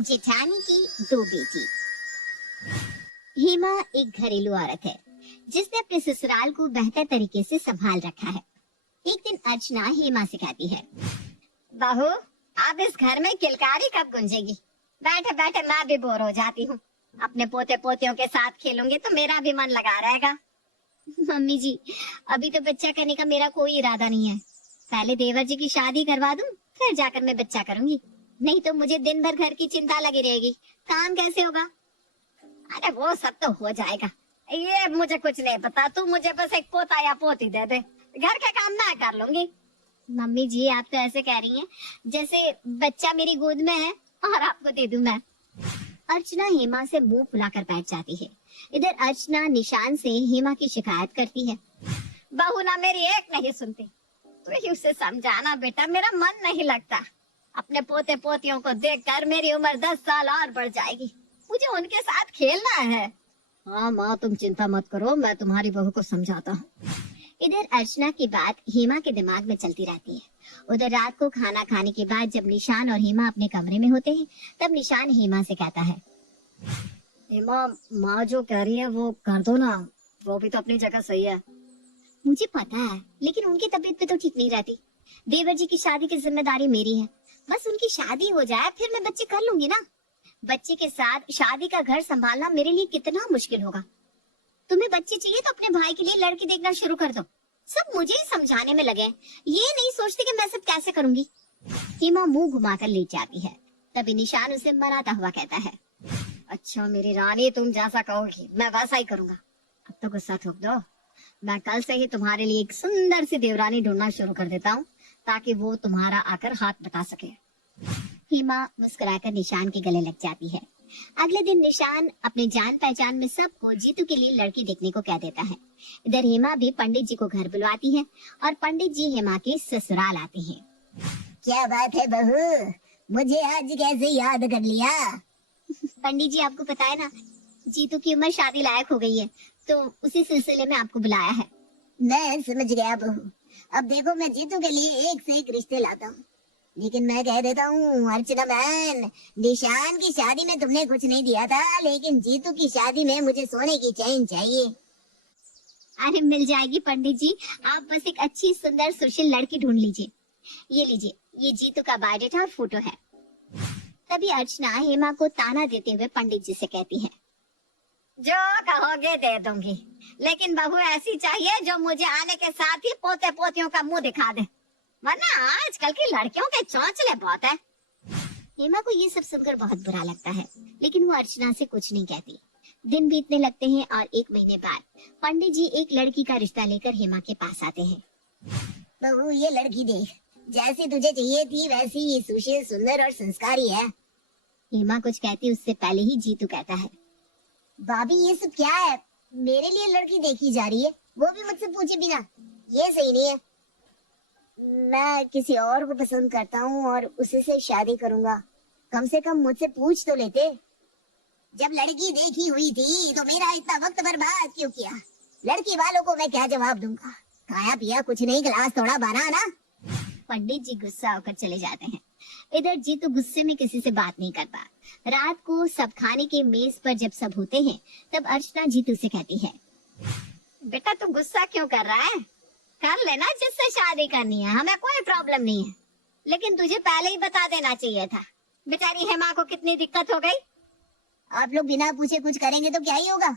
जेठानी की दो बेटी। हेमा एक घरेलू औरत है जिसने अपने ससुराल को बेहतर तरीके से संभाल रखा है। एक दिन अर्चना हेमा से कहती है, बहू, अब इस घर में किलकारी कब गूंजेगी? बैठे बैठे मैं भी बोर हो जाती हूँ। अपने पोते पोतियों के साथ खेलूंगी तो मेरा भी मन लगा रहेगा। मम्मी जी, अभी तो बच्चा करने का मेरा कोई इरादा नहीं है। पहले देवर जी की शादी करवा दूं, फिर जाकर मैं बच्चा करूंगी। नहीं तो मुझे दिन भर घर की चिंता लगी रहेगी, काम कैसे होगा? अरे वो सब तो हो जाएगा, ये मुझे कुछ नहीं पता। तू मुझे बस एक पोता या पोती दे दे, घर का काम मैं कर लूंगी। मम्मी जी, आप तो ऐसे कह रही हैं जैसे बच्चा मेरी गोद में है और आपको दे दूं मैं। अर्चना हेमा से मुंह फुलाकर बैठ जाती है। इधर अर्चना निशान से हेमा की शिकायत करती है। बहू ना मेरी एक नहीं सुनती, तू ही उसे समझाना बेटा, मेरा मन नहीं लगता। अपने पोते पोतियों को देखकर मेरी उम्र 10 साल और बढ़ जाएगी। मुझे उनके साथ खेलना है। हाँ माँ, तुम चिंता मत करो, मैं तुम्हारी बहू को समझाता हूँ। इधर अर्चना की बात हेमा के दिमाग में चलती रहती है। उधर रात को खाना खाने के बाद जब निशान और हेमा अपने कमरे में होते हैं, तब निशान हेमा से कहता है, हेमा, माँ जो कह रही है वो कर दो ना, वो भी तो अपनी जगह सही है। मुझे पता है, लेकिन उनकी तबीयत भी तो ठीक नहीं रहती। देवर जी की शादी की जिम्मेदारी मेरी है। बस उनकी शादी हो जाए फिर मैं बच्चे कर लूंगी ना। बच्चे के साथ शादी का घर संभालना मेरे लिए कितना मुश्किल होगा। तुम्हें बच्चे चाहिए तो अपने भाई के लिए लड़की देखना शुरू कर दो। सब मुझे ही समझाने में लगे, ये नहीं सोचते कि मैं सब कैसे करूंगी। हेमा मुंह घुमाकर लेट जाती है। तभी निशान उसे मनाता हुआ कहता है, अच्छा मेरी रानी, तुम जैसा कहोगी मैं वैसा ही करूंगा। अब तो गुस्सा थूक दो। मैं कल से ही तुम्हारे लिए एक सुंदर सी देवरानी ढूंढना शुरू कर देता हूँ, ताकि वो तुम्हारा आकर हाथ बता सके। हेमा मुस्कुराकर निशान के गले लग जाती है। अगले दिन निशान अपने जान पहचान में सबको जीतू के लिए लड़की देखने को कह देता है। इधर हेमा भी पंडित जी को घर बुलवाती है और पंडित जी हेमा के ससुराल आते हैं। क्या बात है बहू, मुझे आज कैसे याद कर लिया? पंडित जी, आपको पता है ना, जीतू की उम्र शादी लायक हो गई है, तो उसी सिलसिले में आपको बुलाया है। मैं समझ गया बहू। अब देखो, मैं जीतू के लिए एक से एक रिश्ते लाता हूँ, लेकिन मैं कह देता हूँ अर्चना बहन, निशान की शादी में तुमने कुछ नहीं दिया था, लेकिन जीतू की शादी में मुझे सोने की चैन चाहिए। अरे मिल जाएगी पंडित जी, आप बस एक अच्छी सुंदर सुशील लड़की ढूंढ लीजिए। ये लीजिए, ये जीतू का बायोडाटा और फोटो है। तभी अर्चना हेमा को ताना देते हुए पंडित जी से कहती है, जो कहोगे दे दूंगी, लेकिन बहू ऐसी चाहिए जो मुझे आने के साथ ही पोते पोतियों का मुंह दिखा दे, वरना आजकल की लड़कियों के चौंचले बहुत है। हेमा को ये सब सुनकर बहुत बुरा लगता है, लेकिन वो अर्चना से कुछ नहीं कहती। दिन बीतने लगते हैं और 1 महीने बाद पंडित जी एक लड़की का रिश्ता लेकर हेमा के पास आते हैं। बहू, ये लड़की देख, जैसी तुझे चाहिए थी वैसी ही सुशील, सुंदर और संस्कारी है। हेमा कुछ कहती उससे पहले ही जीतू कहता है, भाभी ये सब क्या है? मेरे लिए लड़की देखी जा रही है, वो भी मुझसे पूछे बिना। ये सही नहीं है। मैं किसी और को पसंद करता हूँ और उसी से शादी करूंगा। कम से कम मुझसे पूछ तो लेते। जब लड़की देखी हुई थी तो मेरा इतना वक्त बर्बाद क्यों किया? लड़की वालों को मैं क्या जवाब दूंगा? खाया पिया कुछ नहीं, गिलास थोड़ा भरा ना। पंडित जी गुस्सा होकर चले जाते हैं। इधर जीतू गुस्से में किसी से बात नहीं करता। रात को सब खाने के मेज पर जब सब होते हैं, तब अर्चना जीतू से कहती है, बेटा तू गुस्सा क्यों कर रहा है? कर लेना जिससे शादी करनी है, हमें कोई प्रॉब्लम नहीं है, लेकिन तुझे पहले ही बता देना चाहिए था। बेचारी हेमा को कितनी दिक्कत हो गई। आप लोग बिना पूछे कुछ करेंगे तो क्या ही होगा।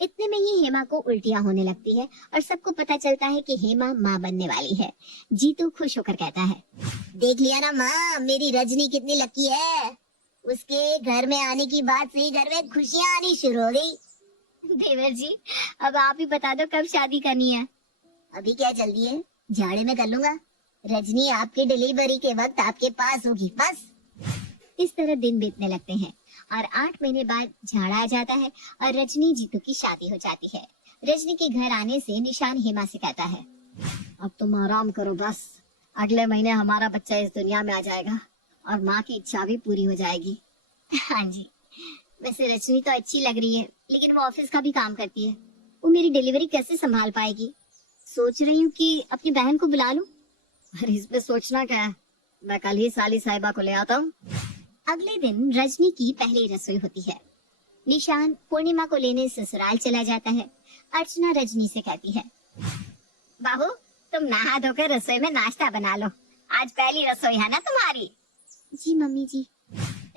इतने में ही हेमा को उल्टियां होने लगती है और सबको पता चलता है कि हेमा माँ बनने वाली है। जीतू खुश होकर कहता है, देख लिया ना माँ, मेरी रजनी कितनी लकी है। उसके घर में आने की बात से ही घर में खुशियाँ आनी शुरू हो गई। देवर जी, अब आप ही बता दो कब शादी करनी है? अभी क्या जल्दी है, झाड़े में कर लूंगा। रजनी आपकी डिलीवरी के वक्त आपके पास होगी, बस। इस तरह दिन बीतने लगते हैं और 8 महीने बाद झाड़ा आ जाता है और रजनी जीतू की शादी हो जाती है। रजनी के घर आने से निशान हेमा से कहता है, अब तुम आराम करो, बस अगले महीने हमारा बच्चा इस दुनिया में आ जाएगा और माँ की इच्छा भी पूरी हो जाएगी। हाँ जी, वैसे रजनी तो अच्छी लग रही है, लेकिन वो ऑफिस का भी काम करती है। वो मेरी डिलीवरी कैसे संभाल पाएगी? सोच रही हूँ कि अपनी बहन को बुला लूं। अरे इसमें सोचना क्या है, मैं कल ही साली साहिबा को ले आता हूँ। अगले दिन रजनी की पहली रसोई होती है। निशान पूर्णिमा को लेने ससुराल चला जाता है। अर्चना रजनी से कहती है, बहू तुम नहा धोकर रसोई में नाश्ता बना लो, आज पहली रसोई है ना तुम्हारी। जी मम्मी जी।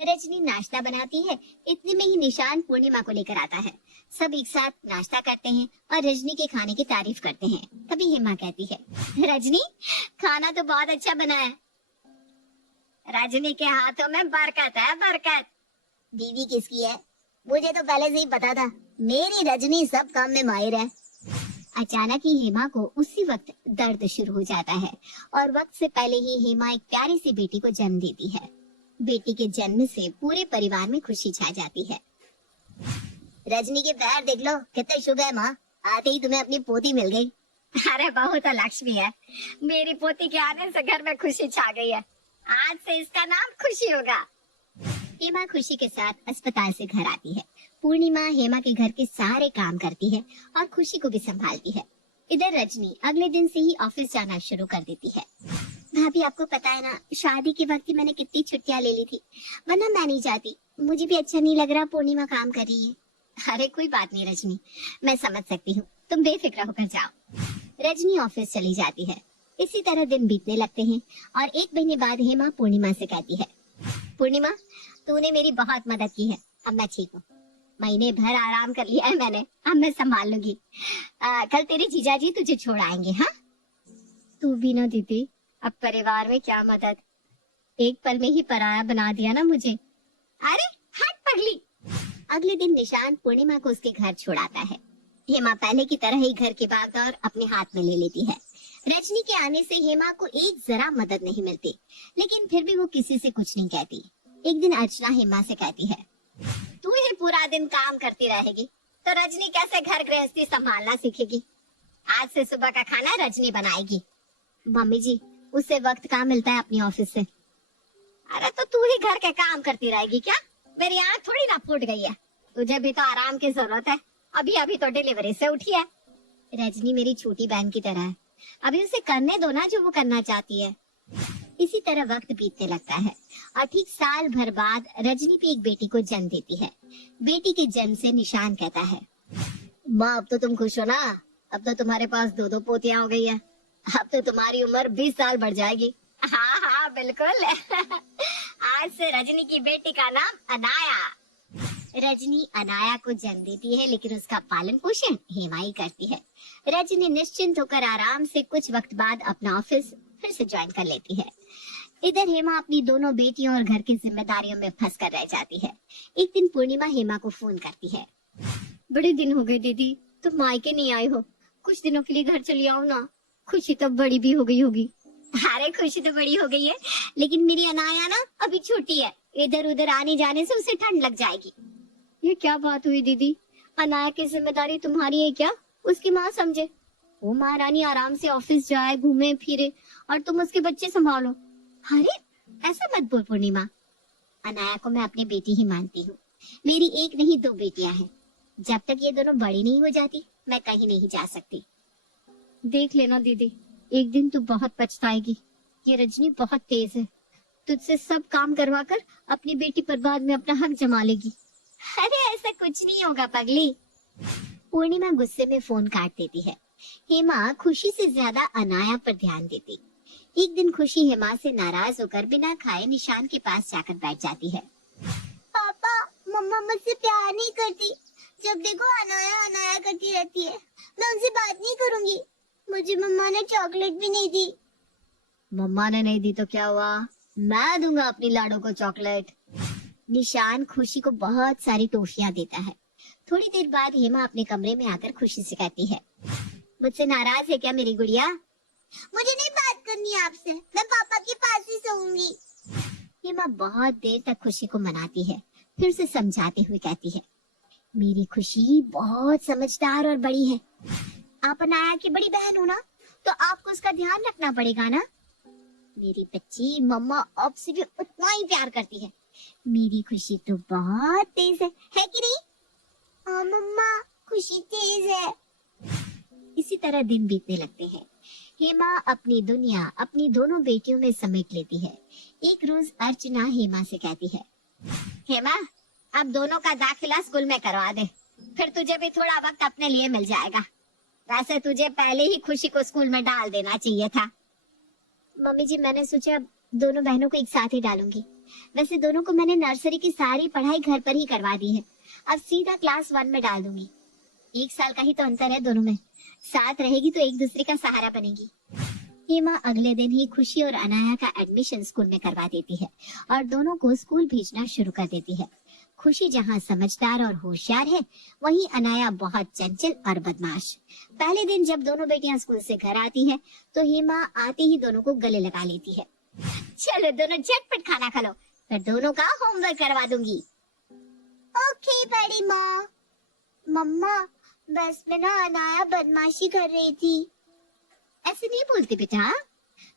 रजनी नाश्ता बनाती है। इतने में ही निशान पूर्णिमा को लेकर आता है। सब एक साथ नाश्ता करते हैं और रजनी के खाने की तारीफ करते हैं। तभी हेमा कहती है, रजनी खाना तो बहुत अच्छा बना है। रजनी के हाथों में बरकत है, बरकत। बीवी किसकी है? मुझे तो पहले से ही पता था, मेरी रजनी सब काम में माहिर है। अचानक ही हेमा को उसी वक्त दर्द शुरू हो जाता है और वक्त से पहले ही हेमा एक प्यारी सी बेटी को जन्म देती है। बेटी के जन्म से पूरे परिवार में खुशी छा जाती है। रजनी के पैर देख लो, कितने शुभ है माँ, आते ही तुम्हें अपनी पोती मिल गई। अरे बहुत लक्ष्मी है, मेरी पोती के आने से घर में खुशी छा गई है। आज से इसका नाम खुशी होगा। हेमा खुशी के साथ अस्पताल से घर आती है। पूर्णिमा हेमा के घर के सारे काम करती है और खुशी को भी संभालती है। इधर रजनी अगले दिन से ही ऑफिस जाना शुरू कर देती है। भाभी आपको पता है ना, शादी के वक्त ही मैंने कितनी छुट्टियां ले ली थी, वरना मैं नहीं जाती। मुझे भी अच्छा नहीं लग रहा पूर्णिमा काम कर रही है। अरे कोई बात नहीं रजनी, मैं समझ सकती हूँ, तुम बेफिक्र होकर जाओ। रजनी ऑफिस चली जाती है। इसी तरह दिन बीतने लगते हैं और एक महीने बाद हेमा पूर्णिमा से कहती है, पूर्णिमा तूने मेरी बहुत मदद की है, अब मैं ठीक हूँ। महीने भर आराम कर लिया है मैंने, अब मैं संभाल लूंगी। कल तेरे जीजाजी तुझे छोड़ आएंगे। हाँ तू भी ना दीदी, अब परिवार में क्या मदद, एक पल में ही पराया बना दिया ना मुझे। अरे हट पगली। अगले दिन निशान पूर्णिमा को उसके घर छोड़ाता है। हेमा पहले की तरह ही घर की भागदौड़ अपने हाथ में ले लेती है। रजनी के आने से हेमा को एक जरा मदद नहीं मिलती, लेकिन फिर भी वो किसी से कुछ नहीं कहती। एक दिन अर्चना हेमा से कहती है, तू ही पूरा दिन काम करती रहेगी तो रजनी कैसे घर गृहस्थी संभालना सीखेगी? आज से सुबह का खाना रजनी बनाएगी। मम्मी जी उसे वक्त कहाँ मिलता है अपनी ऑफिस से। अरे तो तू ही घर के काम करती रहेगी क्या? मेरी आँख थोड़ी ना फूट गई है, तुझे भी तो आराम की जरूरत है। अभी अभी तो डिलीवरी से उठी है। रजनी मेरी छोटी बहन की तरह है, अभी उसे करने दो ना जो वो करना चाहती है। इसी तरह वक्त बीतने लगता है और ठीक साल भर बाद रजनी भी एक बेटी को जन्म देती है। बेटी के जन्म से निशान कहता है, माँ अब तो तुम खुश हो ना, अब तो तुम्हारे पास 2-2 पोतियां हो गई है, अब तो तुम्हारी उम्र 20 साल बढ़ जाएगी। हाँ हाँ बिल्कुल। आज से रजनी की बेटी का नाम अनाया। रजनी अनाया को जन्म देती है, लेकिन उसका पालन पोषण हेमा ही करती है। रजनी निश्चिंत होकर आराम से कुछ वक्त बाद अपना ऑफिस फिर से ज्वाइन कर लेती है। इधर हेमा अपनी दोनों बेटियों और घर की जिम्मेदारियों में फंस कर रह जाती है। एक दिन पूर्णिमा हेमा को फोन करती है, बड़े दिन हो गए दीदी, तुम मायके नहीं आई हो, कुछ दिनों के लिए घर चली आओ ना, खुशी तो बड़ी भी हो गई होगी। अरे खुशी तो बड़ी हो गई है, लेकिन मेरी अनाया ना अभी छोटी है, इधर उधर आने जाने से उसे ठंड लग जाएगी। ये क्या बात हुई दीदी, अनाया की जिम्मेदारी तुम्हारी है क्या? उसकी माँ समझे, वो महारानी आराम से ऑफिस जाए, घूमे फिरे और तुम उसके बच्चे संभालो। अरे ऐसा मत बोल पूर्णिमा, अनाया को मैं अपनी बेटी ही मानती हूँ। मेरी एक नहीं 2 बेटियां हैं, जब तक ये दोनों बड़ी नहीं हो जाती मैं कहीं नहीं जा सकती। देख लेना दीदी, एक दिन तू बहुत पछताएगी। ये रजनी बहुत तेज है, तुझसे सब काम करवा कर अपनी बेटी पर बाद में अपना हक जमा लेगी। अरे ऐसा कुछ नहीं होगा पगली। पूर्णिमा गुस्से में फोन काट देती है। हेमा खुशी से ज्यादा अनाया पर ध्यान देती। एक दिन खुशी हेमा से नाराज होकर बिना खाए निशान के पास जाकर बैठ जाती है। पापा मम्मा मुझसे प्यार नहीं करती, जब देखो अनाया अनाया करती रहती है, मैं उनसे बात नहीं करूंगी। मुझे मम्मा ने चॉकलेट भी नहीं दी। मम्मा ने नहीं दी तो क्या हुआ, मैं दूंगा अपनी लाडो को चॉकलेट। निशान खुशी को बहुत सारी टॉफियां देता है। थोड़ी देर बाद हेमा अपने कमरे में आकर खुशी से कहती है, मुझसे नाराज है क्या मेरी गुड़िया? मुझे नहीं बात करनी आपसे, मैं पापा के पास ही सोऊंगी। हेमा बहुत देर तक खुशी को मनाती है, फिर से समझाते हुए कहती है, मेरी खुशी बहुत समझदार और बड़ी है, आप अनाया की बड़ी बहन हो ना, तो आपको उसका ध्यान रखना पड़ेगा ना। मेरी बच्ची मम्मा आपसे भी उतना ही प्यार करती है। मेरी खुशी तो बहुत तेज है कि नहीं? हाँ मम्मा, खुशी तेज है। इसी तरह दिन बीतने लगते हैं। हेमा अपनी दुनिया अपनी दोनों बेटियों में समेट लेती है। एक रोज अर्चना हेमा से कहती है, हेमा, अब दोनों का दाखिला स्कूल में करवा दे, फिर तुझे भी थोड़ा वक्त अपने लिए मिल जाएगा। वैसे तुझे पहले ही खुशी को स्कूल में डाल देना चाहिए था। मम्मी जी, मैंने सोचा दोनों बहनों को एक साथ ही डालूंगी। वैसे दोनों को मैंने नर्सरी की सारी पढ़ाई घर पर ही करवा दी है, अब सीधा क्लास 1 में डाल दूंगी। 1 साल का ही तो अंतर है दोनों में, साथ रहेगी तो एक दूसरे का सहारा बनेगी। हेमा अगले दिन ही खुशी और अनाया का एडमिशन स्कूल में करवा देती है और दोनों को स्कूल भेजना शुरू कर देती है। खुशी जहाँ समझदार और होशियार है, वहीं अनाया बहुत चंचल और बदमाश। पहले दिन जब दोनों बेटियां स्कूल से घर आती हैं, तो हेमा आते ही दोनों को गले लगा लेती है। चलो दोनों झटपट खाना खा लो, फिर दोनों का होमवर्क करवा दूंगी। ओके बड़ी माँ। मम्मा, बस में ना अनाया बदमाशी कर रही थी। ऐसे नहीं बोलती बेटा,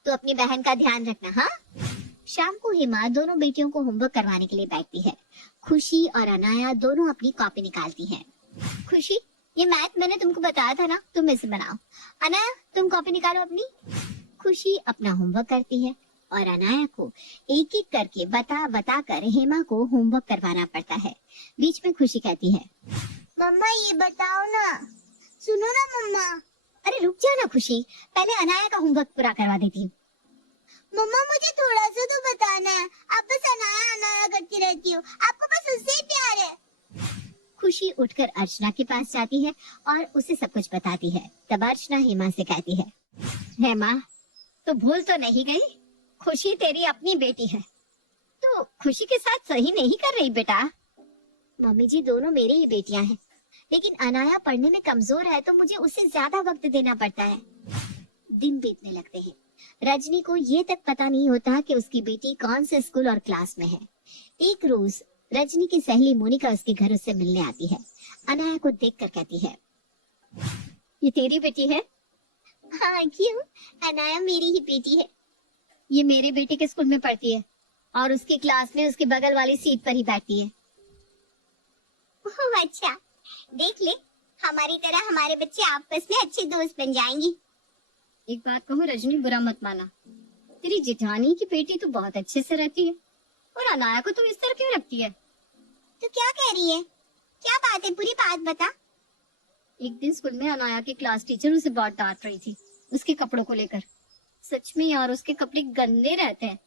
तो अपनी बहन का ध्यान रखना। हाँ। शाम को हेमा दोनों बेटियों को होमवर्क करवाने के लिए बैठती है। खुशी और अनाया दोनों अपनी कॉपी निकालती हैं। खुशी, ये मैथ मैंने तुमको बताया था ना, तुम इसे बनाओ। अनाया, तुम कॉपी निकालो अपनी। खुशी अपना होमवर्क करती है और अनाया को एक एक करके बता बता कर हेमा को होमवर्क करवाना पड़ता है। बीच में खुशी कहती है, मम्मा ये बताओ ना। सुनो ना मम्मा। अरे रुक जा ना खुशी, पहले अनाया का होमवर्क पूरा करवा देती हूँ। मम्मा मुझे थोड़ा सा तो बताना है, आप बस अनाया अनाया करती रहती हो, आपको बस उससे ही प्यार है। खुशी उठकर अर्चना के पास जाती है और उसे सब कुछ बताती है। तब अर्चना हेमा से कहती है, हेमा, तो भूल तो नहीं गई, खुशी तेरी अपनी बेटी है, तो खुशी के साथ सही नहीं कर रही बेटा। मम्मी जी, दोनों मेरी ही बेटियां हैं, लेकिन अनाया पढ़ने में कमजोर है तो मुझे उसे ज्यादा वक्त देना पड़ता है। दिन बीतने लगते हैं। रजनी को ये तक पता नहीं होता कि उसकी बेटी कौन से स्कूल और क्लास में है। एक रोज रजनी की सहेली मोनिका उसके घर उससे मिलने आती है। अनाया को देखकर कहती है, ये तेरी बेटी है? हाँ, क्यों? अनाया मेरी ही बेटी है। ये मेरे बेटे के स्कूल में पढ़ती है और उसकी क्लास में उसके बगल वाली सीट पर ही बैठती है। ओह अच्छा, देख ले, हमारी तरह हमारे बच्चे आपस में अच्छे दोस्त बन जाएंगी। एक बात कहूँ रजनी, बुरा मत माना, तेरी जेठानी की बेटी तो बहुत अच्छे से रहती है और अनाया को तुम इस तरह क्यों रखती है? तो क्या कह रही है? क्या बात है, पूरी बात बता। एक दिन स्कूल में अनाया की क्लास टीचर उसे बहुत डांट रही थी उसके कपड़ों को लेकर। सच में यार, उसके कपड़े गंदे रहते हैं,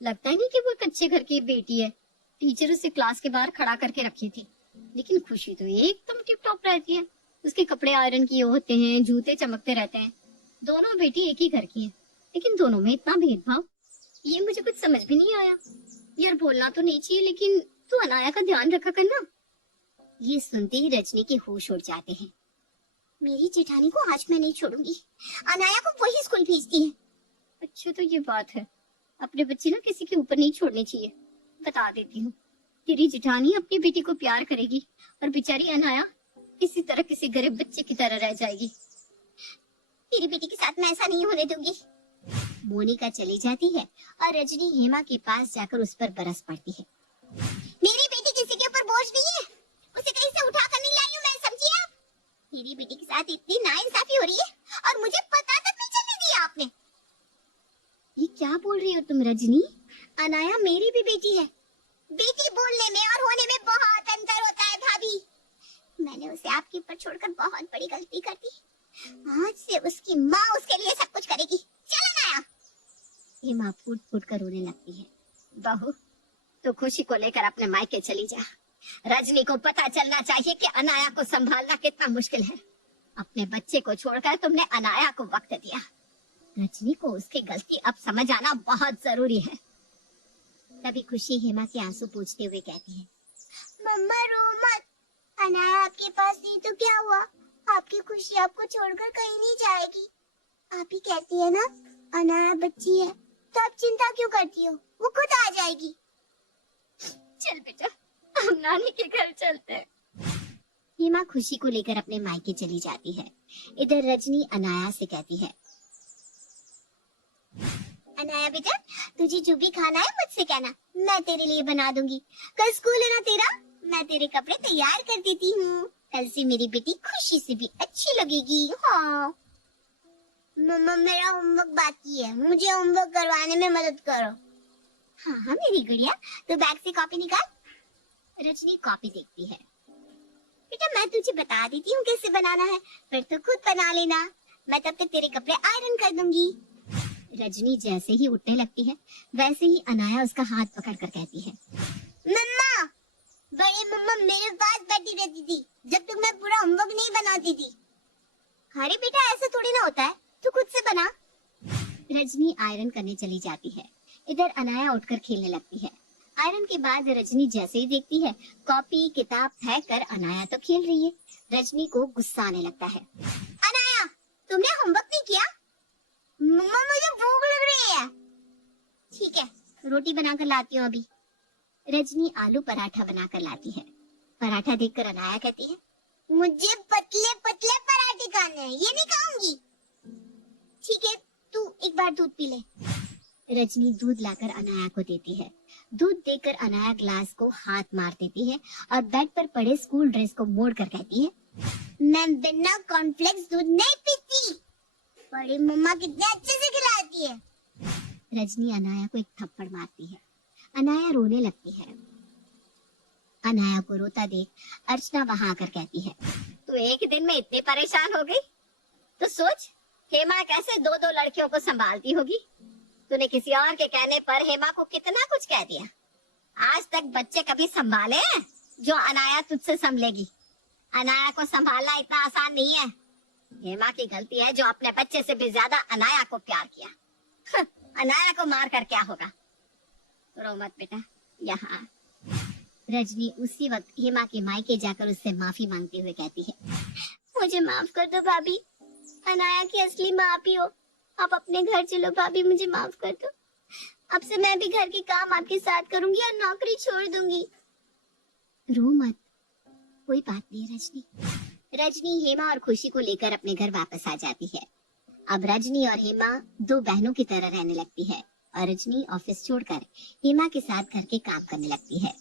लगता ही नहीं कि वो एक अच्छे घर की बेटी है। टीचर उसे क्लास के बाहर खड़ा करके रखी थी, लेकिन खुशी तो एकदम टिप टॉप रहती है। उसके कपड़े आयरन किए होते हैं, जूते चमकते रहते हैं। दोनों बेटी एक ही घर की हैं, लेकिन दोनों में इतना भेदभाव, ये मुझे कुछ समझ भी नहीं आया। यार बोलना तो नहीं चाहिए, लेकिन तू अनाया का ध्यान रखा करना। ये सुनते ही रजनी के होश उड़ जाते हैं। मेरी जेठानी को आज मैं नहीं छोड़ूंगी, अनाया को वही स्कूल भेजती है। अच्छा तो ये बात है, अपने बच्चे ना किसी के ऊपर नहीं छोड़ने चाहिए। बता देती हूँ, तेरी जेठानी अपनी बेटी को प्यार करेगी और बेचारी अनाया इसी तरह किसी गरीब बच्चे की तरह रह जाएगी। तेरी बेटी के साथ मैं ऐसा नहीं होने दूंगी। मोनिका चली जाती है और रजनी हेमा के पास जाकर उस पर बरस पड़ती है। मेरी बेटी किसी के ऊपर बोझ नहीं है, उसे कहीं से उठा कर नहीं लाई हूँ मैं, समझी आप? मेरी बेटी के साथ इतनी नाइंसाफी हो रही है और मुझे पता तक नहीं चलने दिया आपने। ये क्या बोल रही हो तुम रजनी? अनाया मेरी भी बेटी है। बेटी बोलने में और होने में बहुत अंतर होता है भाभी। मैंने उसे आपके ऊपर छोड़कर बहुत बड़ी गलती कर दी। आज से उसकी माँ उसके लिए सब कुछ करेगी। चल अनाया। हेमा फूट फूट कर रोने लगती है। बहू, तो खुशी को लेकर अपने मायके चली जा। रजनी को पता चलना चाहिए कि अनाया को संभालना कितना मुश्किल है। अपने बच्चे को छोड़कर तुमने अनाया को वक्त दिया। रजनी को उसकी गलती अब समझ आना बहुत जरूरी है। तभी खुशी हेमा के आंसू पोंछते हुए कहती है, मम्मा रो मत, अनाया आपके पास नहीं तो क्या हुआ, आपकी खुशी आपको छोड़कर कहीं नहीं जाएगी। आप ही कहती है ना, अनाया बच्ची है, तो आप चिंता क्यों करती हो, वो खुद आ जाएगी। चल बेटा, हम नानी के घर चलते हैं। हेमा खुशी को लेकर अपने मायके चली जाती है। इधर रजनी अनाया से कहती है, अनाया बेटा, तुझे जो भी खाना है मुझसे कहना, मैं तेरे लिए बना दूंगी। कल स्कूल है ना तेरा, मैं तेरे कपड़े तैयार कर देती हूँ। कल से मेरी बेटी खुशी से भी अच्छी लगेगी। हाँ मम्मा, मेरा होमवर्क बाकी है, मुझे होमवर्क करवाने में मदद करो। हाँ हाँ मेरी गुड़िया, तो बैग से कॉपी निकाल। रजनी कॉपी देखती है। बेटा मैं तुझे बता देती हूँ कैसे बनाना है, फिर तो खुद बना लेना। मैं तब तक तेरे कपड़े आयरन कर दूंगी। रजनी जैसे ही उठने लगती है वैसे ही अनाया उसका हाथ पकड़कर कहती है, मम्मा, बड़ी मम्मा मेरे पास बैठी रहती थी जब तक मैं पूरा होमवर्क नहीं बनाती थी। अरे बेटा ऐसा थोड़ी ना होता है, तू खुद से बना। रजनी आयरन करने चली जाती है। इधर अनाया उठकर खेलने लगती है। आयरन के बाद रजनी जैसे ही देखती है कॉपी किताब फेंक कर अनाया तो खेल रही है। रजनी को गुस्सा आने लगता है। अनाया, तुमने होमवर्क नहीं किया? मम्मा मुझे भूख लग रही है। ठीक है, रोटी बनाकर लाती हूँ अभी। रजनी आलू पराठा बनाकर लाती है। पराठा देखकर अनाया कहती है, मुझे पतले पतले पराठे खाने हैं, ये नहीं खाऊंगी। ठीक है, तू एक बार दूध पी ले। रजनी दूध लाकर अनाया को देती है। दूध देकर अनाया ग्लास को हाथ मार देती है और बेड पर पड़े स्कूल ड्रेस को मोड़कर कहती है, मैं बिना कॉर्नफ्लेक्स दूध नहीं पीती। बड़ी मम्मा कितने अच्छे से खिलाती है। रजनी अनाया को एक थप्पड़ मारती है। अनाया रोने लगती है। अनाया को रोता देख अर्चना वहां आकर कहती है, तू एक दिन में इतनी परेशान हो गई? तो सोच, हेमा कैसे दो दो लड़कियों को संभालती होगी। तूने किसी और के कहने पर हेमा को कितना कुछ कह दिया। आज तक बच्चे कभी संभाले हैं जो अनाया तुझसे संभलेगी? अनाया को संभालना इतना आसान नहीं है। हेमा की गलती है जो अपने बच्चे से भी ज्यादा अनाया को प्यार किया। अनाया को मार कर क्या होगा? रो मत बेटा, यहाँ। रजनी उसी वक्त हेमा के मायके जाकर उससे माफी मांगते हुए कहती है, मुझे माफ कर दो भाभी, अनाया की असली माँ आप ही हो। आप अपने घर चलो भाभी, मुझे माफ कर दो। अब से मैं भी घर के काम आपके साथ करूंगी और नौकरी छोड़ दूंगी। रो मत, कोई बात नहीं रजनी। रजनी हेमा और खुशी को लेकर अपने घर वापस आ जाती है। अब रजनी और हेमा दो बहनों की तरह रहने लगती है और रजनी ऑफिस छोड़कर हेमा के साथ घर के काम करने लगती है।